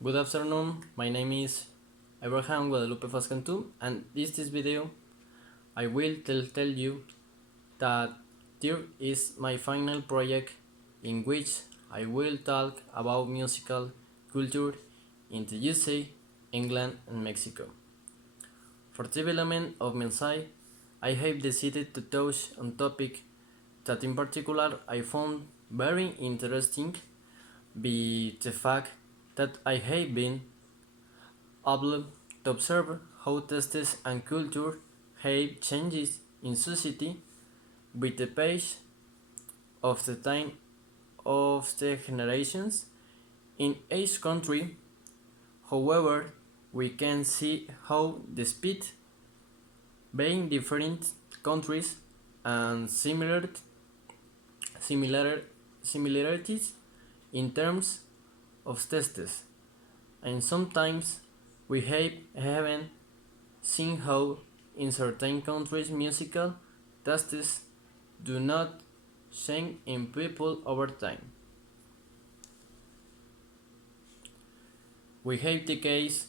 Good afternoon, my name is Abraham Guadalupe Fascantu, and this video I will tell you that there is my final project in which I will talk about musical culture in the USA, England and Mexico. For development of my site, I have decided to touch on topic that in particular I found very interesting be the fact that I have been able to observe how tastes and culture have changed in society with the pace of the time of the generations in each country. However, we can see how the speed being different countries and similarities in terms of tastes, and sometimes we haven't seen how in certain countries musical tastes do not change in people over time. We have the case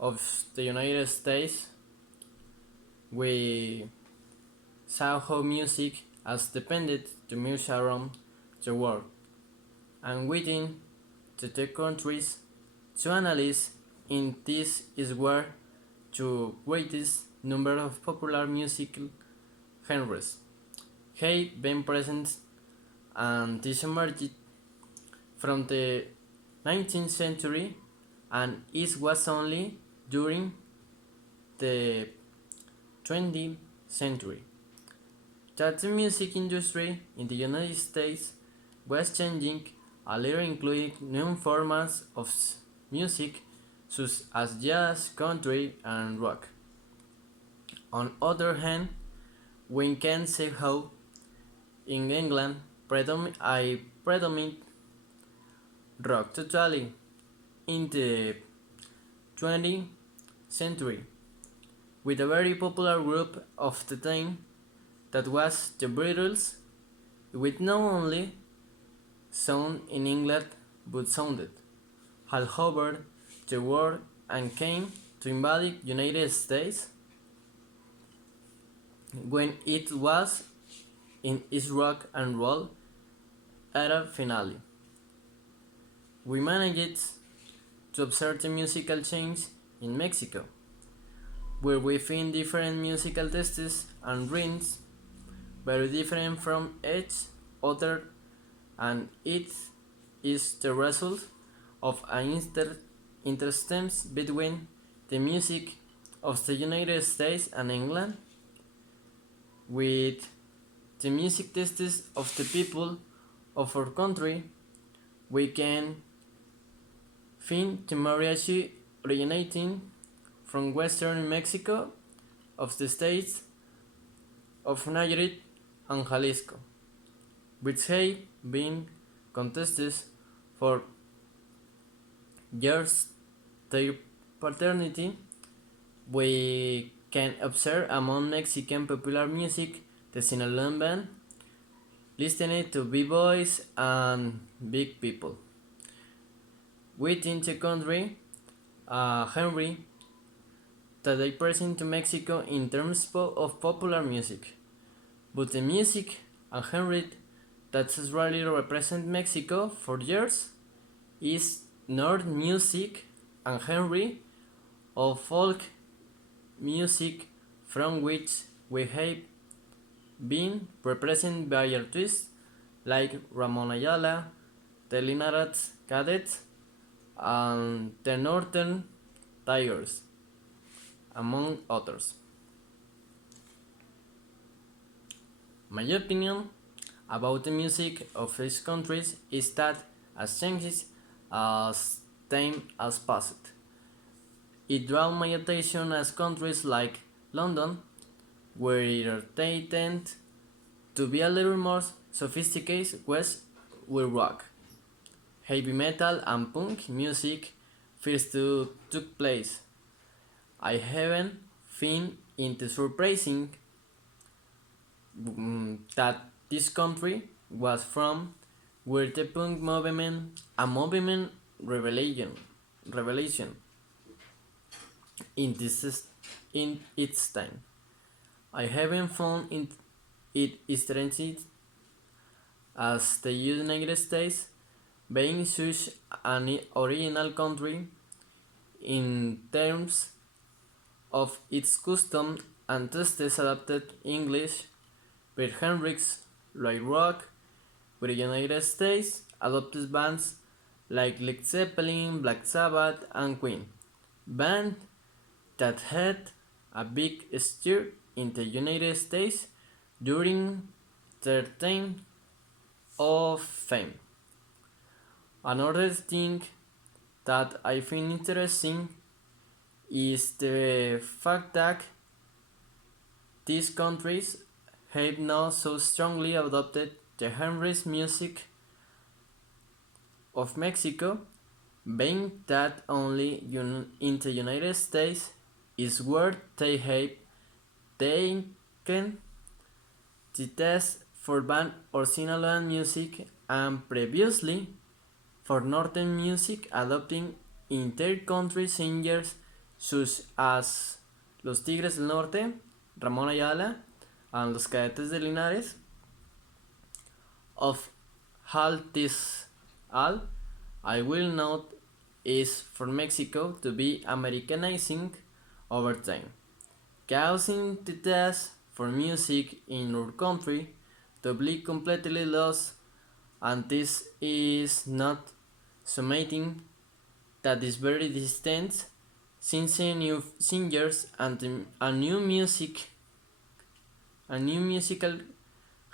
of the United States. We saw how music has depended to move around the world, and within the two countries, to analyze in this is where the greatest number of popular musical genres have been present, and this emerged from the 19th century, and it was only during the 20th century that the music industry in the United States was changing, a little, including new formats of music such as jazz, country, and rock. On other hand, we can see how in England predominate rock totally in the 20th century, with a very popular group of the time that was the Beatles, with not only sound in England but sounded all over the world and came to invade United States when it was in its rock and roll era finale. We managed to observe the musical change in Mexico, where we find different musical tastes and rhythms very different from each other, and it is the result of an interstems between the music of the United States and England with the music tastes of the people of our country. We can find the mariachi originating from western Mexico of the states of Nayarit and Jalisco, which have been contested for years their paternity. We can observe among Mexican popular music the Sinaloan band, listening to b-boys and big people. Within the country, Henry that they present to Mexico in terms of popular music, but the music and genre that has rarely represent Mexico for years is North music and genre of folk music, from which we have been represented by artists like Ramon Ayala, the Linares Cadets, and the Northern Tigers, among others. My opinion about the music of these countries is that as changes as time has passed, it drew my attention as countries like London, where they tend to be a little more sophisticated with rock, heavy metal and punk music first took place. I haven't found it surprising that this country was from where the punk movement, a movement rebellion, revelation in in its time. I haven't found it strange as the United States, being such an original country in terms of its custom and tastes adapted English, with Henrik's light rock, with the United States adopted bands like Led Zeppelin, Black Sabbath, and Queen, bands that had a big stir in the United States during their time of fame. Another thing that I find interesting is the fact that these countries have now so strongly adopted the Henry's music of Mexico, being that only in the United States is where they have taken the test for band or sing-along music and previously for northern music, adopting in their country singers such as Los Tigres del Norte, Ramón Ayala, and Los Cadetes de Linares. Of all this, all I will note is for Mexico to be Americanizing over time, causing the taste for music in our country to be completely lost, and this is not summating that is very distant since new singers and a new musical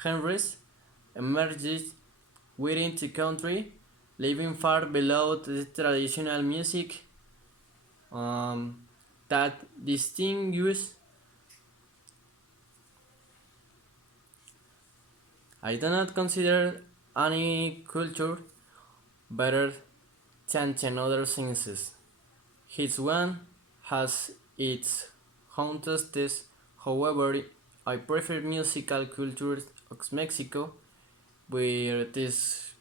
genres emerged within the country, leaving far below the traditional music that distinguishes. I do not consider any culture better than other senses. Each one has its own tastes. However, I prefer musical culture of Mexico with this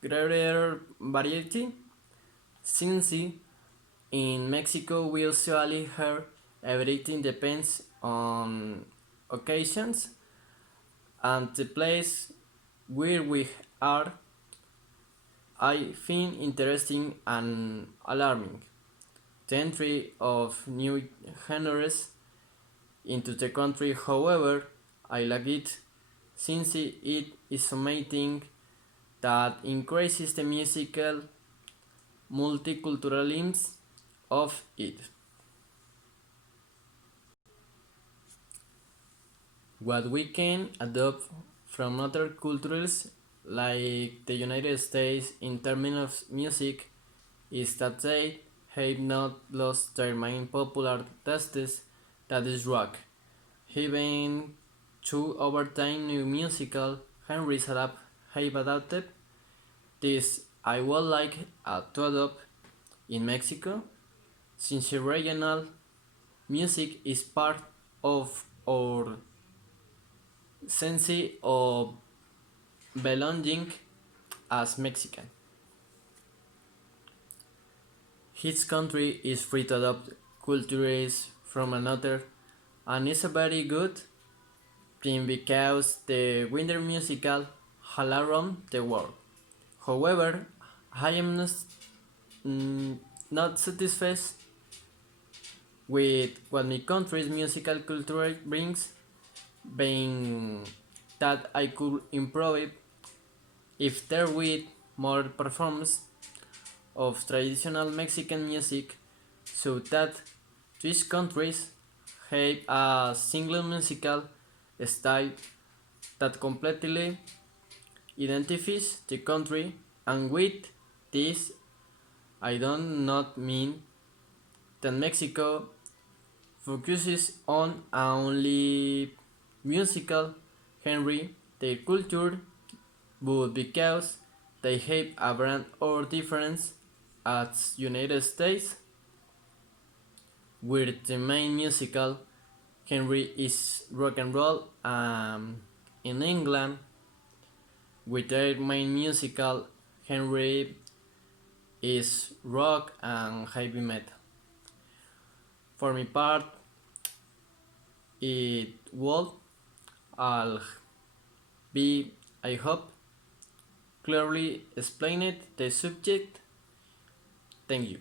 greater variety. Since in Mexico we usually hear everything depends on occasions and the place where we are. I find interesting and alarming the entry of new genres into the country. However, I like it since it is something that increases the musical multiculturalism of it. What we can adopt from other cultures like the United States in terms of music is that they have not lost their main popular tastes, that is rock. Even two over time new musical genres have adapted this. I would like to adopt in Mexico, since regional music is part of our sense of belonging as Mexican. Each country is free to adopt cultures from another, and it's a very good thing because the winter musical all around the world. However, I am not satisfied with what my country's musical culture brings, being that I could improve if there were more performance of traditional Mexican music so that these countries have a single musical style that completely identifies the country, and with this I do not mean that Mexico focuses on only musical genre, their culture, but because they have a brand or difference as United States, where the main musical genre is rock and roll, in England, with their main musical genre is rock and heavy metal. For my part, it would all be, I hope, clearly explained the subject. Thank you.